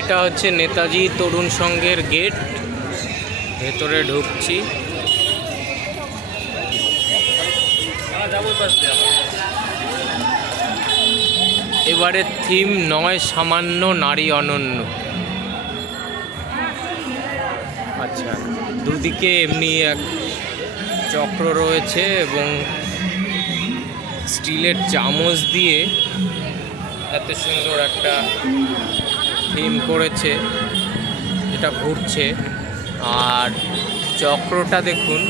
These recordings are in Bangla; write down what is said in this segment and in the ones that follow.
এটা হচ্ছে নেতাজি তরুণ সংঘের গেট, ভেতরে ঢুকছি। এবারে থিম নয় সামান্য নারী অনন্য। আচ্ছা, দুদিকে এমনি এক চক্র রয়েছে এবং স্টিলের চামচ দিয়ে এত সুন্দর একটা থিম করেছে, এটা ঘুরছে। আর চক্রটা দেখুন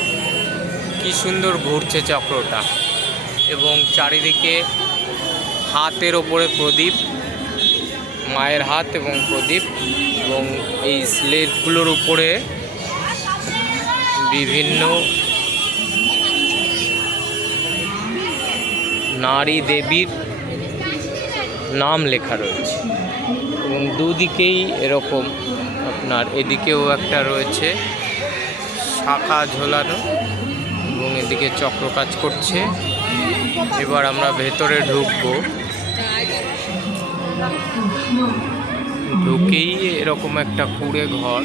কি সুন্দর ঘুরছে চক্রটা, এবং চারিদিকে হাতের ওপরে প্রদীপ, মায়ের হাত এবং প্রদীপ, এবং এই স্লেটগুলোর উপরে বিভিন্ন নারী দেবীর নাম লেখা রয়েছে, এবং দুদিকেই এরকম আপনার এদিকেও একটা রয়েছে শাখা ঝোলানো, এবং এদিকে চক্র কাজ করছে। এবার আমরা ভেতরে ঢুকবো। ঢুকেই এরকম একটা কুঁড়ে ঘর,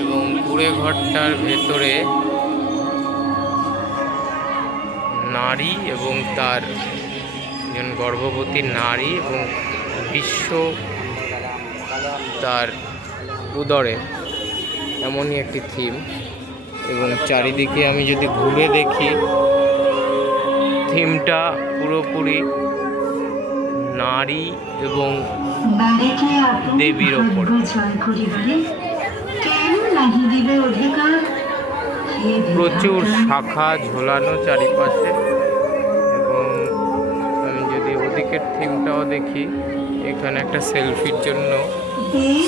এবং কুঁড়ে ঘরটার ভেতরে নারী এবং তার একজন গর্ভবতী নারী এবং বিশ্ব তার উদরে, এমনই একটি থিম। এবং চারিদিকে আমি যদি ঘুরে দেখি, থিমটা পুরোপুরি নারী এবং দেবীর ওপর। প্রচুর শাখা ঝোলানো চারিপাশে, এবং আমি যদি ওদিকের থিমটাও দেখি, এখানে একটা সেলফির জন্য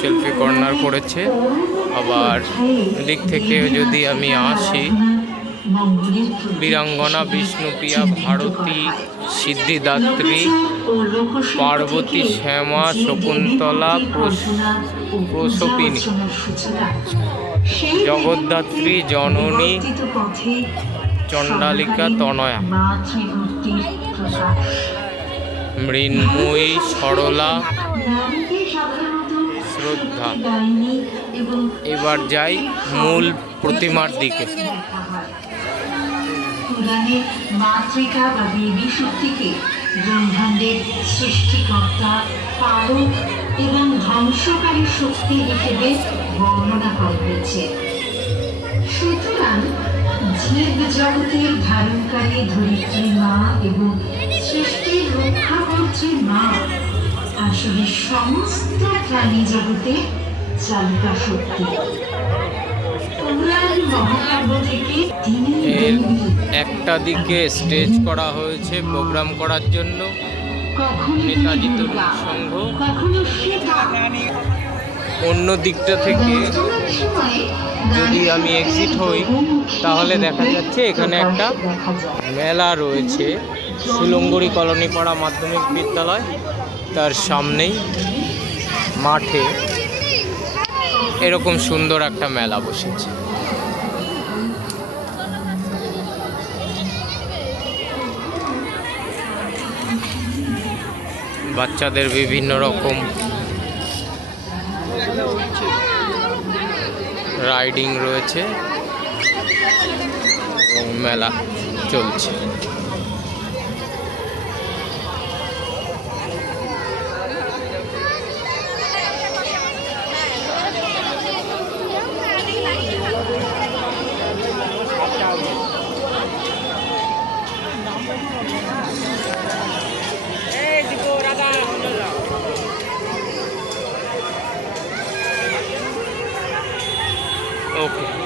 সেলফি কর্নার করেছে। আবার এদিক থেকে যদি আমি আসি, বীরাঙ্গনা, বিষ্ণুপ্রিয়া, ভারতী, সিদ্ধিদাত্রী, পার্বতী, শ্যামা, শকুন্তলা, প্রসপিনী, জগদ্ধাত্রী, জননী, চণ্ডালিকা, তনয়া, মৃন্ময়ী, সরলা, শ্রদ্ধা। এবার যাই মূল প্রতিমার দিকে। মাতৃকা বা দেবী শক্তিকে ব্রহ্মাণ্ডের সৃষ্টিকর্তা, পালক এবং ধ্বংসকারী শক্তি হিসেবে বর্ণনা করা হয়েছে। সুতরাং জীব জগতের ধারণকারী ধরিত্রী মা এবং সৃষ্টির রক্ষাকর্ত্রী মা আসলে সমস্ত প্রাণী জগতে চালিকা শক্তি। একটা দিকে স্টেজ করা হয়েছে প্রোগ্রাম করার জন্য, নেতাজি তরুণ সংঘ। অন্য দিকটা থেকে যদি আমি এক্সিট হই, তাহলে দেখা যাচ্ছে এখানে একটা মেলা রয়েছে। সুলঙ্গরি কলোনি পাড়া মাধ্যমিক বিদ্যালয়, তার সামনেই মাঠে এরকম সুন্দর একটা মেলা বসেছে। বাচ্চাদের বিভিন্ন রকম রাইডিং রয়েছে এবং মেলা চলছে। ওকে।